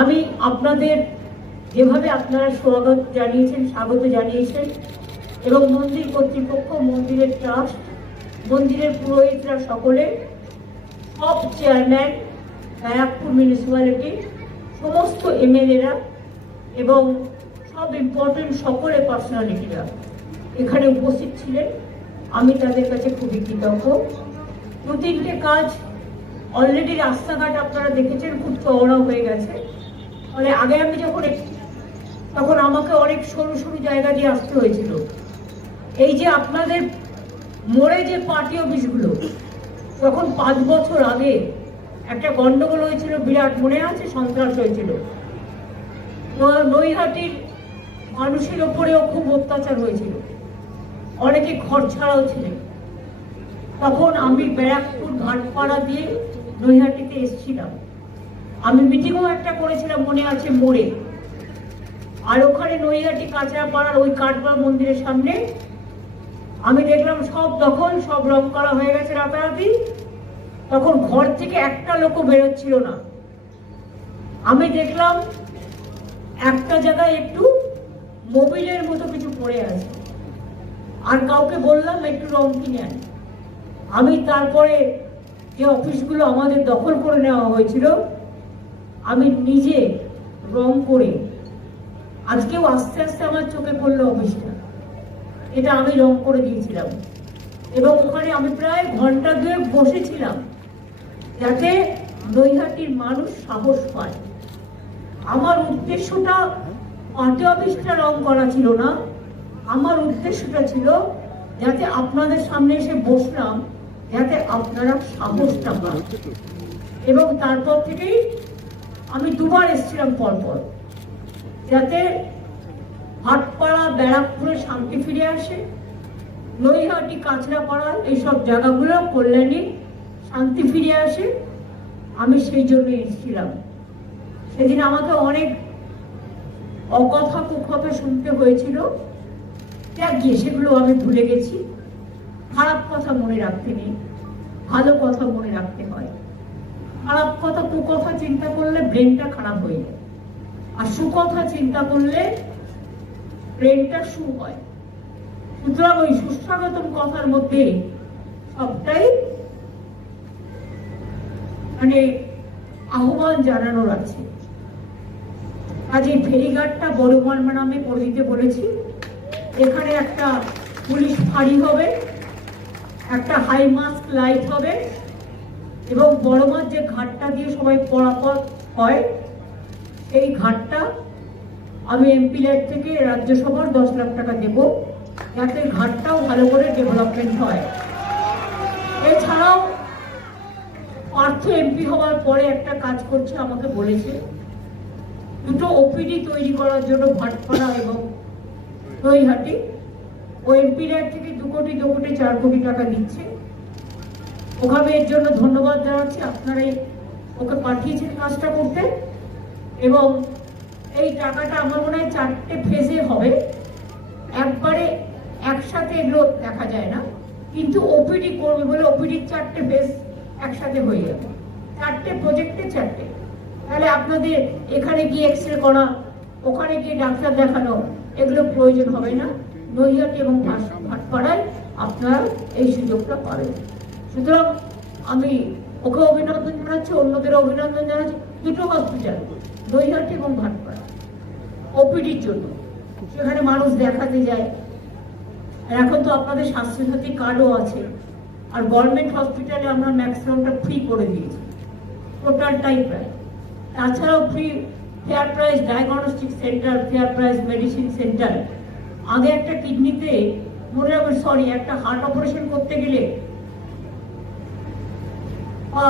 আমি আপনাদের যেভাবে আপনারা স্বাগত জানিয়েছেন স্বাগত জানিয়েছেন, এবং মন্দির কর্তৃপক্ষ, মন্দিরের ট্রাস্ট, মন্দিরের পুরোহিতরা সকলে, সব চেয়ারম্যান ব্যারাকপুর মিউনিসিপ্যালিটি, সমস্ত এমএলএরা এবং সব ইম্পর্টেন্ট সকলে পার্সোনালিটিরা এখানে উপস্থিত ছিলেন। আমি তাদের কাছে খুবই কৃতজ্ঞ। দু তিনটে কাজ অলরেডি রাস্তাঘাট আপনারা দেখেছেন, খুব চওড়া হয়ে গেছে। ফলে আগে আমি যখন তখন আমাকে অনেক সরু সরু জায়গা দিয়ে আসতে হয়েছিল। এই যে আপনাদের মোড়ে যে পার্টি অফিসগুলো, তখন পাঁচ বছর আগে একটা গন্ডগোল হয়েছিল, বিরাট মনে আছে, সন্ত্রাস হয়েছিল। নৈহাটির মানুষের ওপরেও খুব অত্যাচার হয়েছিল। অনেকে ঘর ছাড়াও ছিলেন। তখন আমি ব্যারাকপুর, ঘাটপাড়া দিয়ে নৈহাটিতে এসেছিলাম। আমি মিটিংও একটা করেছিলাম, মনে আছে, মোড়ে। আর ওখানে নৈহাটি কাঁচরা পাড়ার ওই কাঠগড় মন্দিরের সামনে আমি দেখলাম সব দখল, সব রং করা হয়ে গেছে রাতারাতি। তখন ঘর থেকে একটা লোকও বেরোচ্ছিল না। আমি দেখলাম একটা জায়গায় একটু মোবিলের মতো কিছু পড়ে আছে। আর কাউকে বললাম, একটু রং কিনে আন। আমি তারপরে যে অফিসগুলো আমাদের দখল করে নেওয়া হয়েছিল আমি নিজে রং করে আজকেও আস্তে আস্তে আমার চোখে পড়ল অফিসটা এটা আমি রং করে দিয়েছিলাম। এবং ওখানে আমি প্রায় ঘণ্টা দুয়েক বসেছিলাম যাতে নৈহাটির মানুষ সাহস পায়। আমার উদ্দেশ্যটা পার্টি অফিসটা রং করা ছিল না। আমার উদ্দেশ্যটা ছিল যাতে আপনাদের সামনে এসে বসলাম, যাতে আপনারা সাহসটা পান। এবং তারপর থেকেই আমি দুবার এসেছিলাম পরপর। যাতে হাটপাড়া, ব্যারাকপুরে শান্তি ফিরে আসে, নৈহাটি, কাঁচরাপাড়া, এইসব জায়গাগুলো, কল্যাণী শান্তি ফিরে আসে, আমি সেই জন্য এসেছিলাম। সেদিন আমাকে অনেক অকথা কুকথা শুনতে হয়েছিল। যাক, গিয়ে সেগুলো আমি ভুলে গেছি। খারাপ কথা মনে রাখতে নেই, ভালো কথা মনে রাখতে হয়। খারাপ কথা, কুকথা চিন্তা করলে ব্রেনটা খারাপ হয়ে যায়। আর সুকথা চিন্তা করলে ব্রেনটা সু হয়। সুতরাং ওই সুস্বাগতম কথার মধ্যে সবটাই মানে আহ্বান জানানোর আছে। কাজে ফেরিঘাটটা বড় নামে দিতে বলেছি। এখানে একটা পুলিশ ফাঁড়ি হবে, একটা হাই মাস্ক লাইট হবে। এবং বড় মাছ যে ঘাটটা দিয়ে সবাই পরাপর হয়, এই ঘাটটা আমি এমপি লাইট থেকে রাজ্যসভার দশ লাখ টাকা দেব। যাতে ঘাটটাও ভালো করে ডেভেলপমেন্ট হয়। এছাড়াও অর্থ এমপি হওয়ার পরে একটা কাজ করছে, আমাকে বলেছে, দুটো ওপিডি তৈরি করার জন্য ভাটপাড়া এবং নৈহাটি। ও এমপি লাইট থেকে দু কোটি দু কোটি, চার কোটি টাকা দিচ্ছে। ওখানে এর জন্য ধন্যবাদ দেওয়া জানাচ্ছি আপনারাই ওকে পাঠিয়েছেন কাজটা করতে এবং এই টাকাটা আমার মনে হয় চারটে ফেজে হবে। একবারে একসাথে এগুলো দেখা যায় না, কিন্তু ওপিডি করবে বলে ওপিডির চারটে ফেজ একসাথে হয়ে যাবে। চারটে প্রজেক্টে চারটে। তাহলে আপনাদের এখানে গিয়ে এক্স রে করা, ওখানে গিয়ে ডাক্তার দেখানো, এগুলো প্রয়োজন হবে না। নৈহাটি এবং ভাট- ভাটপাড়ায় আপনারা এই সুযোগটা পাবেন। সুতরাং আমি ওকে অভিনন্দন জানাচ্ছি, অন্যদের অভিনন্দন জানাচ্ছি। দুটো হসপিটাল নৈহাটি এবং ভাটপাড়া ওপিডির জন্য। সেখানে মানুষ দেখাতে যায়। আর এখন তো আপনাদের স্বাস্থ্যসাথী কার্ডও আছে। আর গভর্নমেন্ট হসপিটালে আমরা ম্যাক্সিমামটা ফ্রি করে দিয়েছি। টোটালটাই প্রায়। তাছাড়াও free fair price diagnostic centre fair price medicine centre আগে একটা কিডনিতে মনে রাখবেন সরি একটা হার্ট অপারেশন করতে গেলে বা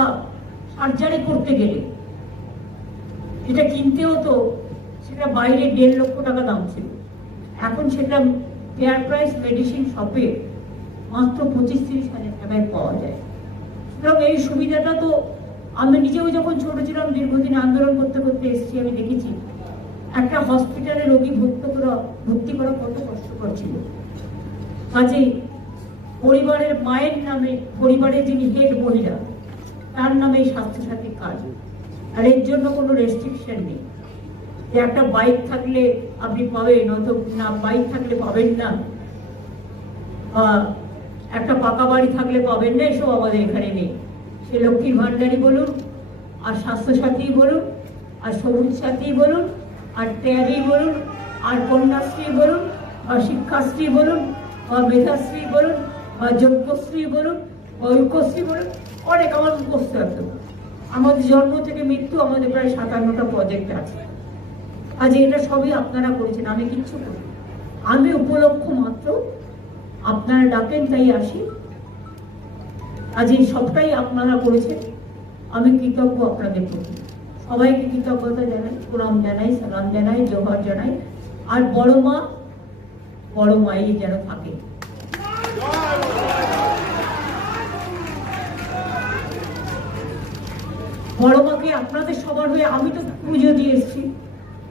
সার্জারি করতে গেলে। যেটা কিনতে হতো সেটা বাইরে দেড় লক্ষ টাকা দাম ছিল। এখন সেটা ফেয়ার প্রাইস মেডিসিন শপে মাত্র পঁচিশ তিরিশ হাজার টাকায় পাওয়া যায়। সুতরাং এই সুবিধাটা তো আমি নিজেও যখন ছোট ছিলাম, দীর্ঘদিন আন্দোলন করতে করতে এসেছি, আমি দেখেছি একটা হসপিটালে রোগী ভর্তি করা ভর্তি করা কত কষ্টকর ছিল। কাজে পরিবারের মায়ের নামে পরিবারের যিনি হেড মহিলা তার নামে এই স্বাস্থ্যসাথী কার্ড। আর এর জন্য কোনো রেস্ট্রিকশন নেই। যে একটা বাইক থাকলে আপনি পাবেন অত না বাইক থাকলে পাবেন না। একটা পাকা বাড়ি থাকলে পাবেন না, এসব আমাদের এখানে নেই। সে লক্ষ্মীর ভাণ্ডারই বলুন, আর স্বাস্থ্যসাথী বলুন, আর সবুজ সাথী বলুন, আর ট্যাবই বলুন, আর কন্যাশ্রী বলুন, বা শিক্ষাশ্রী বলুন, বা মেধাশ্রী বলুন, বা যোগ্যশ্রী বলুন, বা ঐক্যশ্রী বলুন অনেক আমার মুখস্থ আছে। আমাদের জন্ম থেকে মৃত্যু আমাদের প্রায় সাতান্নটা প্রজেক্ট আছে। আজ এটা সবই আপনারা করেছেন, আমি কিচ্ছু করি আমি উপলক্ষ মাত্র আপনারা ডাকেন, তাই আসি। আজ এই সবটাই আপনারা করেছেন, আমি কৃতজ্ঞ আপনাদের প্রতি। সবাইকে কৃতজ্ঞতা জানাই, প্রণাম জানাই, সালাম জানাই, জোহর জানাই। আর বড় মা, বড় মাই যেন থাকে। বড় মাকে আপনাদের সবার হয়ে আমি তো পুজো দিয়ে এসেছি।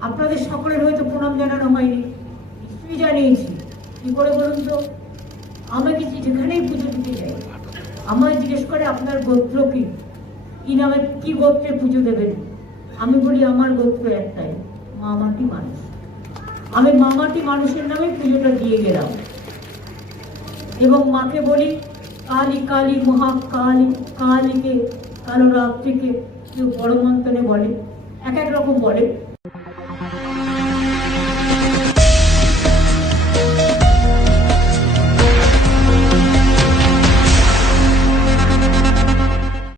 আপনাদের সকলের হয়তো প্রণাম জানানো হয়নি। নিশ্চয়ই জানিয়েছি। কি করে বলুন তো? আমাকে যেখানেই পুজো দিতে যাই, আমায় জিজ্ঞেস করে আপনার গোত্র কি? কি নামে কি গোত্রে পুজো দেবেন? আমি বলি, আমার গোত্র একটাই, মামাটি মানুষ। আমি মামাটি মানুষের নামে পুজোটা দিয়ে গেলাম। এবং মাকে বলি, কালী কালী মহাকালী কালীকে, কালো রাত্রিকে কেউ বড় মন্ত্রে বলে এক এক রকম বলে।